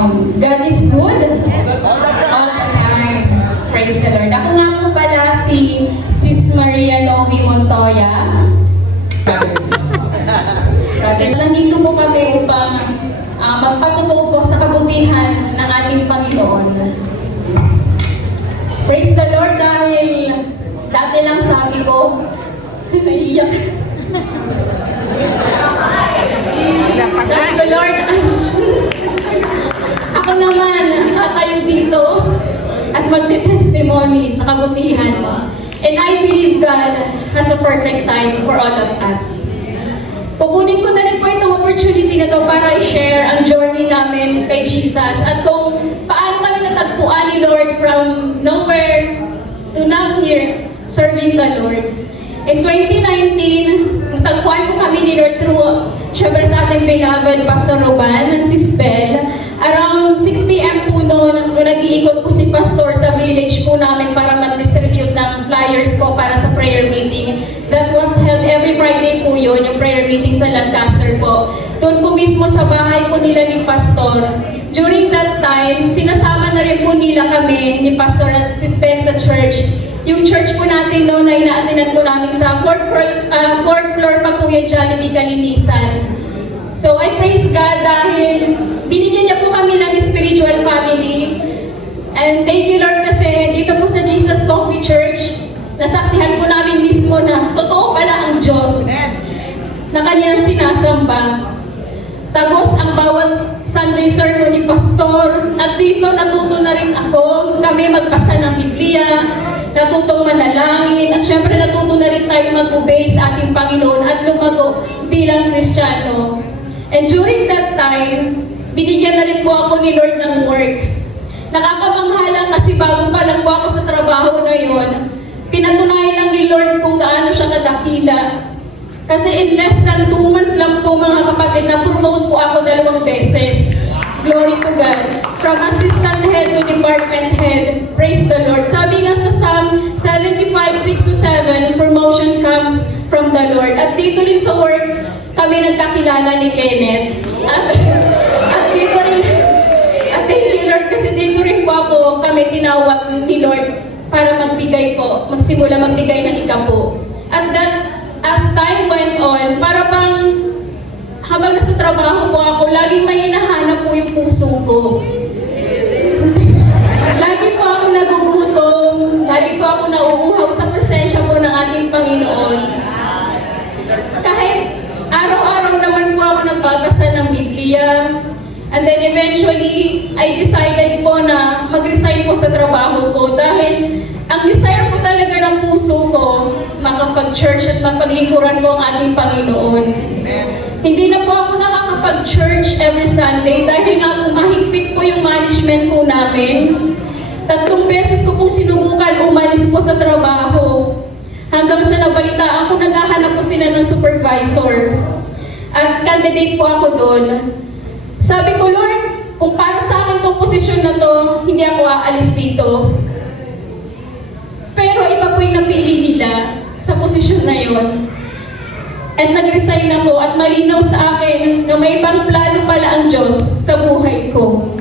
God is good all the time. Praise the Lord. Ako nga po pala si Sis Maria Novi Montoya. Nandito po kami upang magpatutuo po sa kabutihan ng ating Panginoon. Praise the Lord dahil dati lang sabi ko, naiiyak. Sabi ko, Lord, ako naman tatayo dito at magte-testimony sa kabutihan mo. And I believe God has a perfect time for all of us. Kukunin ko na rin po itong opportunity na to para i-share ang journey namin kay Jesus at kung paano kami natagpuan ni Lord from nowhere to now here, serving the Lord. In 2019, natagpuan po kami ni Lord through, syempre sa ating beloved Pastor Roban, si Spell. Around 6 p.m. po noon, nag-iikot po si Pastor sa village po namin para mag-distribute ng flyers po para sa prayer meeting. That was held every Friday po yun, yung prayer meeting sa Lancaster po. Doon po mismo sa bahay po nila ni Pastor. During that time, sinasama na rin po nila kami ni Pastor at si Spell sa church. Yung church po natin noon na ina-attendan po namin sa fourth floor pa po yung Jollibee kalinisan. So I praise God dahil binigyan niya po kami ng spiritual family. And thank you Lord kasi dito po sa Jesus Coffee Church, nasaksihan po namin mismo na totoo pala ang Diyos na kanyang sinasamba. Tagos ang bawat Sunday sermon ni Pastor at dito natuto na rin ako, kami magbasa ng Biblia, natutong manalangin, at syempre natuto na rin tayo mag-obey sa ating Panginoon at lumago bilang Kristiyano. And during that time, binigyan na rin po ako ni Lord ng work. Nakakamanghala kasi bago pa lang po ako sa trabaho na yon, pinatunayan lang ni Lord kung gaano siya kadakila. Kasi in less than 2 months lang po mga kapatid, na-promote po ako 2 beses. Glory to God. From assistant head to department head. Praise the Lord. Sabi nga sa Psalm 75:6-7, promotion comes from the Lord. At dito rin sa work, kami nagkakilala ni Kenneth. At dito rin, at thank you Lord kasi dito rin po ako kami tinawag ni Lord para magbigay po, magsimula magbigay ng ikapo. At that, as time went on, para bang habang nasa trabaho po ako, laging may hinahanap po yung puso ko. Lagi po ako nagugutom, lagi po ako nauuhaw sa presensya po ng ating Panginoon. Kahit araw-araw naman po ako nagbabasa ng Biblia. And then eventually, I decided po na mag-resign po sa trabaho ko dahil ang desire po talaga ng puso ko, makapag-church at mapaglingkuran po ang ating Panginoon. Hindi na po ako nakakapag-church every Sunday dahil nga po mahigpit po yung management po namin. 3 beses ko pong sinubukan umalis po sa trabaho. Hanggang sa nabalitaan ko, naghahanap po sila ng supervisor. At candidate po ako doon. Sabi ko, Lord, kung para sa akin tong posisyon na to, hindi ako aalis dito. Pero iba po yung napili nila sa posisyon na yon. At nag-resign na po at malinaw sa akin na may ibang plano pala ang Diyos sa buhay ko.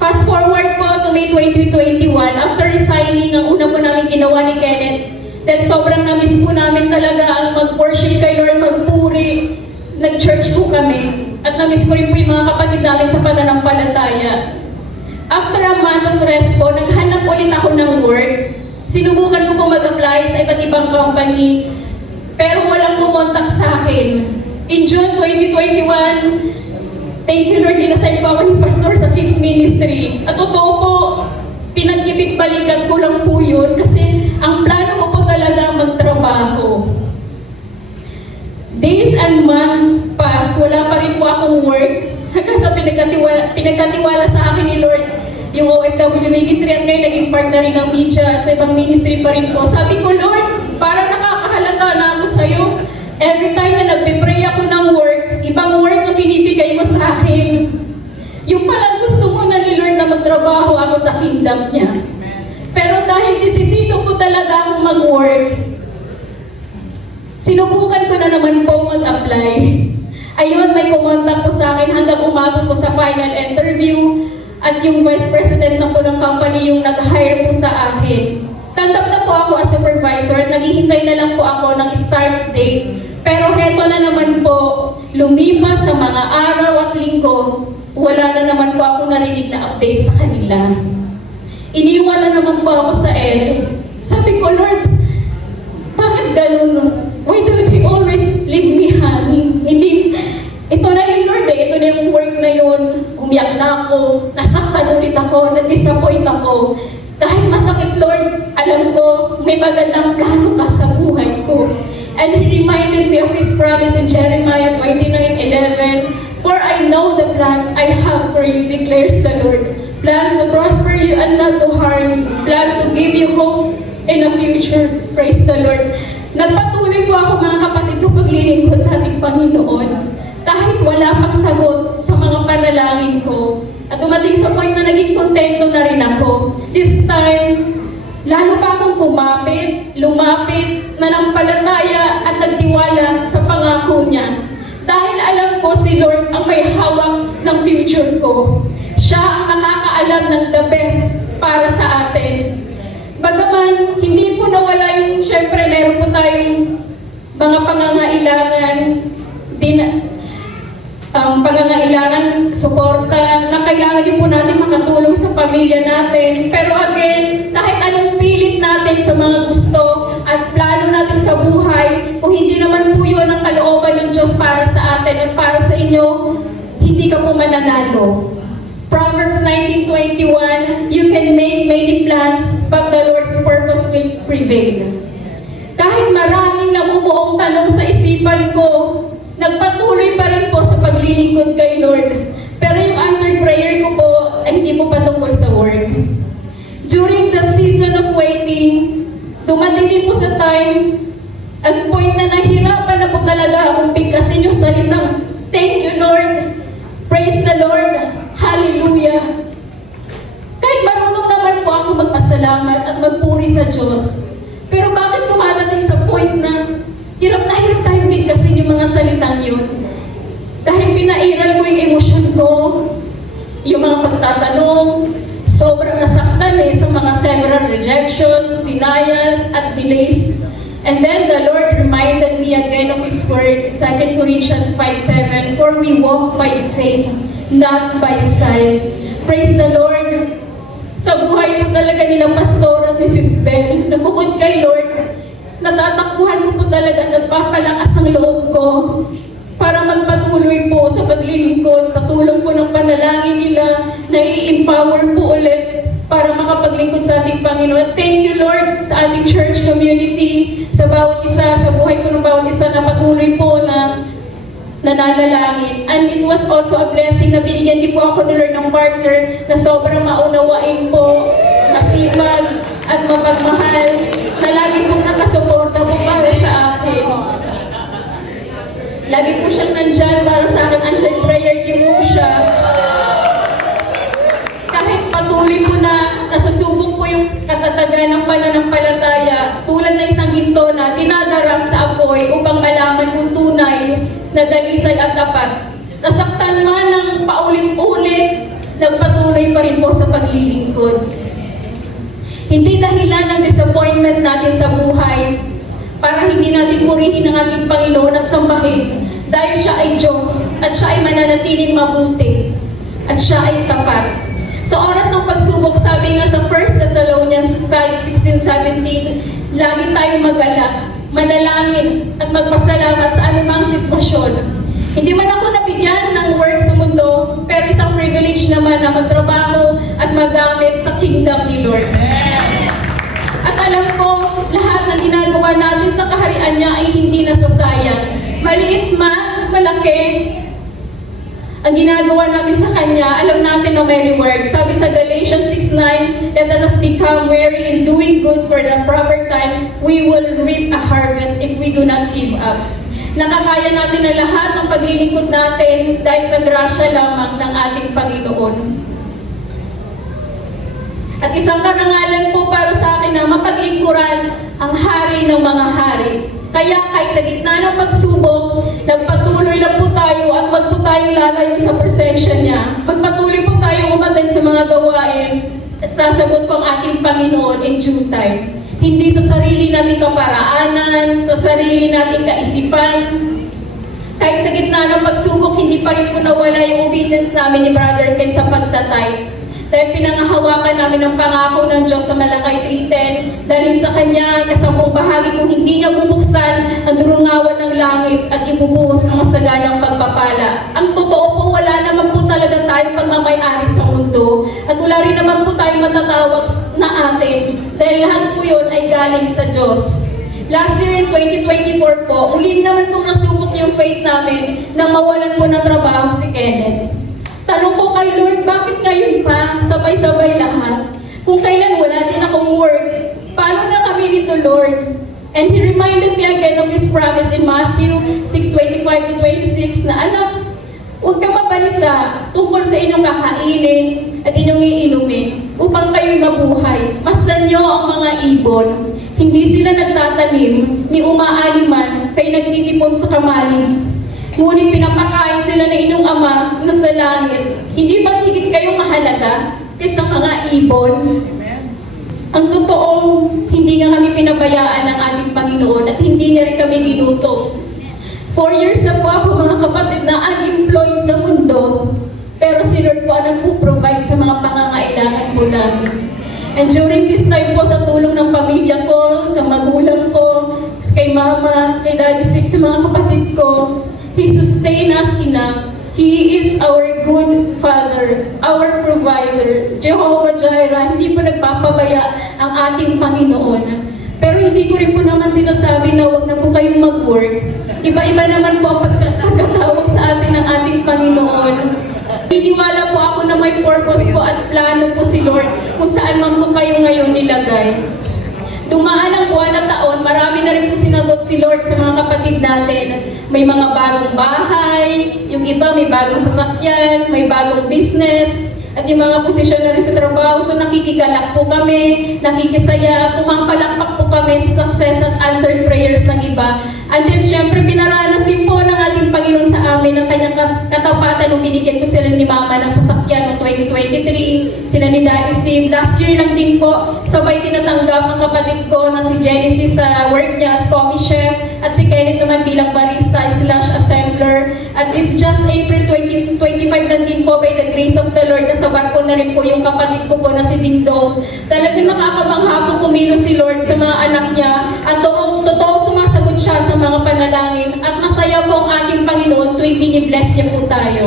Fast forward po to May 2021, after resigning, ang una po namin ginawa ni Kenneth, dahil sobrang na-miss po namin talaga ang mag-worship kay Lord, magpuri, nag-church po kami. At na-miss ko rin po yung mga kapatid namin sa pananampalataya. After a month of rest po, naghanap ulit ako ng work. Sinubukan ko po mag-apply sa iba't ibang company, pero walang kumontak sa akin. In June 2021, thank you Lord, dinasay po ako ni Pastor sa Kids Ministry. At totoo po, pinagkibit-balikan ko lang po yun kasi ang plano ko po talaga magtrabaho. Days and months passed, wala pa rin po akong work. Hanggang sa pinagkatiwala sa akin ni Lord yung OFW ministry at ngayon naging part na rin ng media at sa ibang ministry pa rin po. Sabi ko, Lord, para nakakahalata na ako sa'yo. Every time na nagpe-pray ako ng work, ibang work ang binibigay mo sa akin. Yung palang gusto mo na ni Lord na magtrabaho ako sa kingdom niya. Pero dahil desidido ko talaga akong mag-work, sinubukan ko na naman po mag-apply. Ayun, may kumontak po sa akin hanggang umabot ko sa final interview. at yung vice president na po ng company yung nag-hire po sa akin. Tanggap na po ako as supervisor at naghihintay na lang po ako ng start date. Pero heto na naman po, lumipas sa mga araw at linggo, wala na naman po ako narinig na update sa kanila. Iniwan na naman po ako sa ere. Sabi ko, Lord, bakit ganun? Why do you always leave me hanging? Hindi, ito na yung Lord eh, ito na yung work na yun. Umiyak na ako, nasaktan ulit ako, na-disappoint ako. Dahil masakit, Lord, alam ko, may magandang plano ka sa buhay ko. And He reminded me of His promise in Jeremiah 29:11, "For I know the plans I have for you, declares the Lord. Plans to prosper you and not to harm you. Plans to give you hope in a future." Praise the Lord. Nagpatuloy po ako, mga kapatid, sa paglilingkod sa ating Panginoon. Kahit wala pang sagot sa mga panalangin ko. At dumating sa point na naging kontento na rin ako. This time, lalo pa akong lumapit, nanampalataya at nagtiwala sa pangako niya. Dahil alam ko si Lord ang may hawak ng future ko. Siya ang nakakaalam ng the best para sa atin. Bagaman, hindi po nawala yung, syempre, meron po tayong mga pangangailangan, pangangailangan, suporta, na kailangan din po natin makatulong sa pamilya natin. Pero again, kahit anong pilit natin sa mga gusto at plano natin sa buhay, kung hindi naman po yun ang kalooban ng Diyos para sa atin at para sa inyo, hindi ka po mananalo. Proverbs 19:21, "You can make many plans, but the Lord's purpose will prevail." Kahit maraming namumuong tanong sa isipan ko, nagpatuloy pa rin po sa paglilingkod kay Lord. Pero yung answered prayer ko po ay hindi po patungkol sa work. During the season of waiting, dumating din po sa time at point na nahirapan na po talaga akong bigkasin yung salitang, "Thank you, Lord. Praise the Lord. Hallelujah." Kahit marunong naman po ako magpasalamat at magpuri sa Diyos. Pero bakit dumadating sa point na hirap tayong bigkasin yung mga salitang yun? Dahil pinairal ko yung emosyon ko, yung mga pagtatanong, sobrang nasaktan sa mga several rejections, denials, at delays. And then the Lord reminded me again of His word, 2 Corinthians 5:7, "For we walk by faith, not by sight." Praise the Lord. Sa buhay po talaga nila Pastor at Mrs. Bell, nabukod kay Lord, natatakbuhan ko po talaga, nagpapalakas ang loob ko para magpatuloy po sa paglilingkod, sa tulong po ng panalangin nila, nai-empower po ulit para makapaglingkod sa ating Panginoon. Thank you, Lord, sa ating church community, sa bawat isa, sa buhay po ng bawat isa na patuloy po na nananalangin. And it was also a blessing na binigyan din po ako ni Lord ng partner na sobrang maunawain po, masipag at mapagmahal, na lagi pong nakasuporta po para sa akin. Lagi po siyang nandyan para sa akin, answered prayer din po siya. Kahit patuloy po na nasusubok po yung katatagan ng pananampalataya, tulad ng isang ginto na dinadarang sa apoy upang malaman kung tunay na dalisay at tapat. Nasaktan man ng paulit-ulit, nagpatuloy pa rin po sa paglilingkod. Hindi dahilan ng disappointment natin sa buhay para hindi natin purihin ang ating Panginoon at sambahin dahil siya ay Diyos at siya ay mananatiling mabuti at siya ay tapat. Sa oras ng pagsubok, sabi nga sa 1 Thessalonians 5:16-17, lagi tayong magalak, manalangin at magpasalamat sa anumang sitwasyon. Hindi man ako nabigyan ng work sa mundo, pero isang privilege naman na magtrabaho at magamit sa kingdom ni Lord. At alam ko, lahat ng ginagawa natin sa kaharian niya ay hindi nasasayang. Maliit man, malaki, ang ginagawa natin sa Kanya, alam natin na may reward. Sabi sa Galatians 6:9, "Let us become weary in doing good, for the proper time we will reap a harvest if we do not give up." Nakakaya natin ang lahat ng paglilingkod natin dahil sa grasya lamang ng ating Panginoon. At isang karangalan po para sa akin na mapaglingkuran ang hari ng mga hari. Kaya kahit sa gitna ng pagsubok, nagpatuloy lang po tayo at wag po tayong lalayo sa presensya niya. Magpatuloy po tayong tayong umattend sa mga gawain at sasagot po ang ating Panginoon in due time. Hindi sa sarili nating kaparaanan, sa sarili nating kaisipan. Kahit sa gitna ng pagsubok, hindi pa rin po nawala yung obedience namin ni Brother Ken sa pagtatides. Dahil pinangahawakan namin ang pangako ng Diyos sa Malakay 3:10, dalhin sa Kanya, kasampung bahagi kung hindi niya bubuksan ang durungawan ng langit at ibubuhos ang masaganang pagpapala. Ang totoo po, wala naman po talaga tayong pagmamayari sa mundo. At wala rin naman po tayong matatawag na atin. Dahil lahat po yun ay galing sa Diyos. Last year in 2024 po, uli naman pong nasubok yung faith namin nang mawalan po ng trabaho si Kenneth. Tanong ko kay Lord, bakit ngayon pa? Sabay-sabay lahat. Kung kailan wala din akong work, paano na kami dito, Lord? And He reminded me again of His promise in Matthew 6:25-26 na, anak, huwag kang mabalisa tungkol sa inyong kakainin at inyong iinumin upang kayo'y mabuhay. Masdan niyo ang mga ibon. Hindi sila nagtatanim, ni umaaliman, kay nagtitipon sa kamalig. Ngunit pinapakain sila ng inyong Ama na sa langit. Hindi ba't higit kayong mahalaga kaysa mga ibon? Ang totoo, hindi nga kami pinabayaan ng ating Panginoon at hindi niya rin kami ginuto. 4 years na po ako, mga kapatid, na unemployed sa mundo. Pero si Lord po ang nagpo-provide sa mga pangangailangan po namin. And during this time po, sa tulong ng pamilya ko, sa magulang ko, kay Mama, kay Daddy Steve, sa mga kapatid ko, He sustained us enough. He is our good Father, our provider. Jehovah Jireh, hindi po nagpapabaya ang ating Panginoon. Pero hindi ko rin po naman sinasabi na huwag na po kayong mag-work. Iba-iba naman po ang pagkatawag sa atin ng ating Panginoon. Niniwala po ako na may purpose po at plano po si Lord kung saan man po kayo ngayon nilagay. Dumaan ang buwan at taon, marami na rin po sinagot si Lord sa mga kapatid natin. May mga bagong bahay, yung iba may bagong sasakyan, may bagong business, at yung mga posisyon na rin sa trabaho. So nakikigalak po kami, nakikisaya, pumapalakpak po kami sa success at answered prayers ng iba. And then syempre pinaranas din po ng ating Panginoon sa amin ang kanyang katapatan nung binigyan ko sila ni Mama ng sasakyan noong 2023, sila ni Daddy Steve. Last year lang din po, sabay din natanggap ang kapatid ko na si Genesis sa work niya as coffee chef at si Kenneth naman bilang barista / assembler. At this just April 2025 lang din po by the grace of the Lord na sa barko na rin po yung kapatid ko po na si Dingdong. Talagang nakakabangha po kumilos si Lord sa mga anak niya at totoo sumasagot siya sa mga panalangin at masaya po ang ating Panginoon tuwing binibless niya po tayo.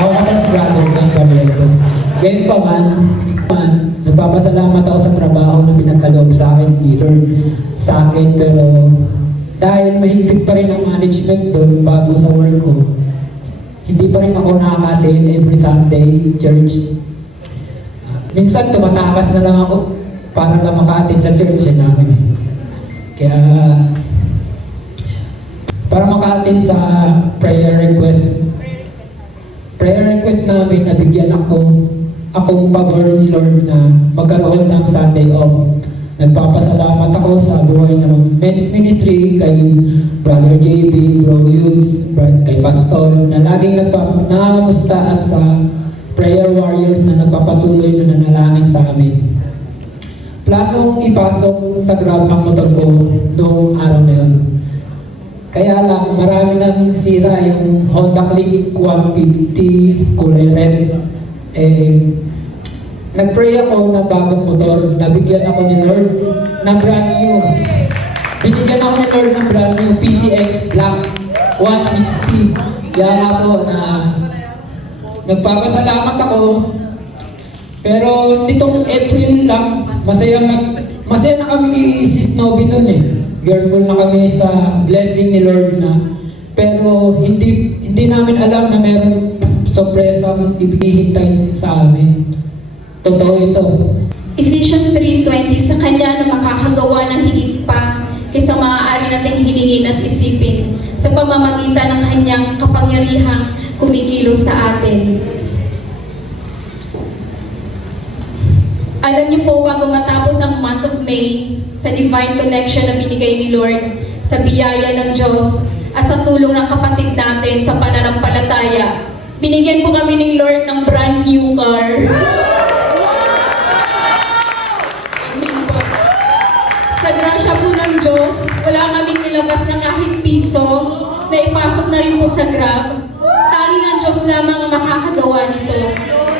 Ako naman si Brother ng Carletos. Ngayon pa man, nagpapasalamat ako sa trabaho na pinagkaloob sa akin ni Lord sa akin, pero dahil mahigpit pa rin ang management doon bago sa work ko, hindi pa rin ako nakaka-attend every Sunday church. Minsan tumatakas na lang ako para lang maka-attend sa church namin. Kaya para maka-attend sa prayer request namin, nabigyan akong pabor ni Lord na magkaroon ng Sunday off. Nagpapasalamat ako sa buhay ng men's ministry, kay Brother JB, Bro Yus, kay Pastor, na laging nangamusta at sa prayer warriors na nagpapatuloy na nanalangin sa amin. Planong ipasok sa Grab ang motor ko noong araw na yun. Kaya lang, marami nang sira yung Honda Click 150 kulay red. Nag-pray ako ng bagong motor. Nabigyan ako ni Lord ng brand new. Binigyan ako ni Lord ng brand new PCX Black 160. Kaya ako na nagpapasalamat ako. Pero nitong April lang, masaya na kami ni Sis Novi dun eh. Grateful na kami sa blessing ni Lord na. Pero hindi namin alam na meron sorpresang ibihintay sa amin. Totoo ito. Ephesians 3:20, sa Kanya na makakagawa ng higit pa kaysa maaari nating hilingin at isipin sa pamamagitan ng Kanyang kapangyarihang kumikilos sa atin. Alam niyo po, bago matapos ang month of May, sa divine connection na binigay ni Lord, sa biyaya ng Diyos, at sa tulong ng kapatid natin sa pananampalataya, Binigyan po kami ni Lord ng brand new car. Sa grasya po ng Diyos, wala kaming nilabas na kahit piso na ipasok na rin po sa Grab. Tanging ang Diyos lamang ang makakagawa nito.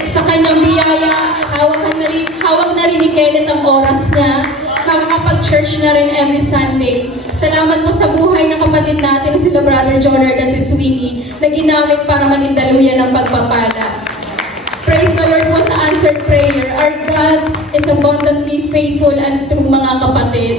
Sa kanyang biyaya, hawak na rin ni Kenneth ang oras niya. Makakapag-church na rin every Sunday. Salamat po sa buhay ng kapatid natin na sila Brother Jonard at si Sweeney na ginamit para maging daluyan ng pagpapala. Praise the Lord po sa answered prayer. Our God is abundantly faithful and true, mga kapatid.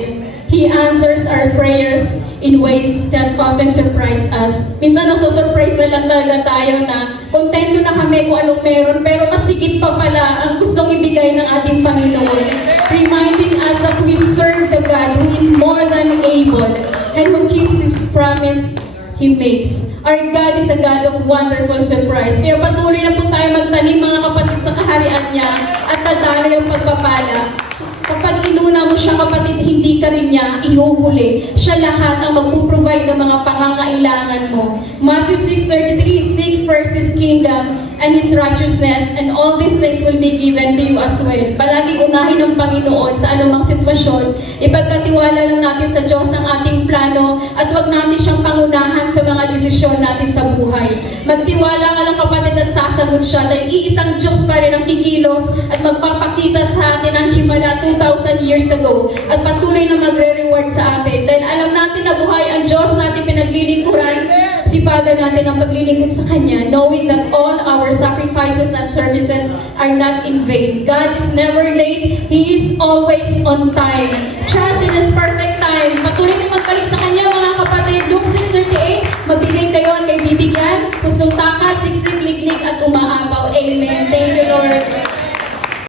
He answers our prayers in ways that often surprise us. Minsan nasusurprise na lang talaga tayo na kontento na kami kung anong meron, pero mas higit pa pala ang gustong ibigay ng ating Panginoon. Reminding us that we serve the God who is more than able and who keeps His promise He makes. Our God is a God of wonderful surprise. Kaya patuloy na po tayo magtanim, mga kapatid, sa kaharian niya at dadaloy ang pagpapala. Kapag inuna mo siya, kapatid, hindi ka rin niya ihuhuli. Siya lahat ang magpuprovide ng mga pangangailangan mo. Matthew 6:33, seek first His kingdom and His righteousness, and all these things will be given to you as well. Palaging unahin ng Panginoon sa anumang sitwasyon. Ipagkatiwala lang natin sa Diyos ang ating plano at wag natin siyang pangunahan sa mga desisyon natin sa buhay. Magtiwala ka lang, kapatid, at sasagot siya dahil iisang Diyos pa rin ang kikilos at magpapakita sa atin ang himala 2,000 years ago at patuloy na magre-reward sa atin dahil alam natin na buhay ang Diyos natin pinaglilingkuran. Sipagan natin ang paglilingkod sa Kanya, knowing that all our sacrifices and services are not in vain. God is never late. He is always on time. Trust in His perfect time. Patuloy na magbalik sa Kanya, mga kapatid. Luke 6:38, magbigay kayo at may bibigyan. Pustong takas, siksik, liglig at umaapaw. Amen. Thank you, Lord.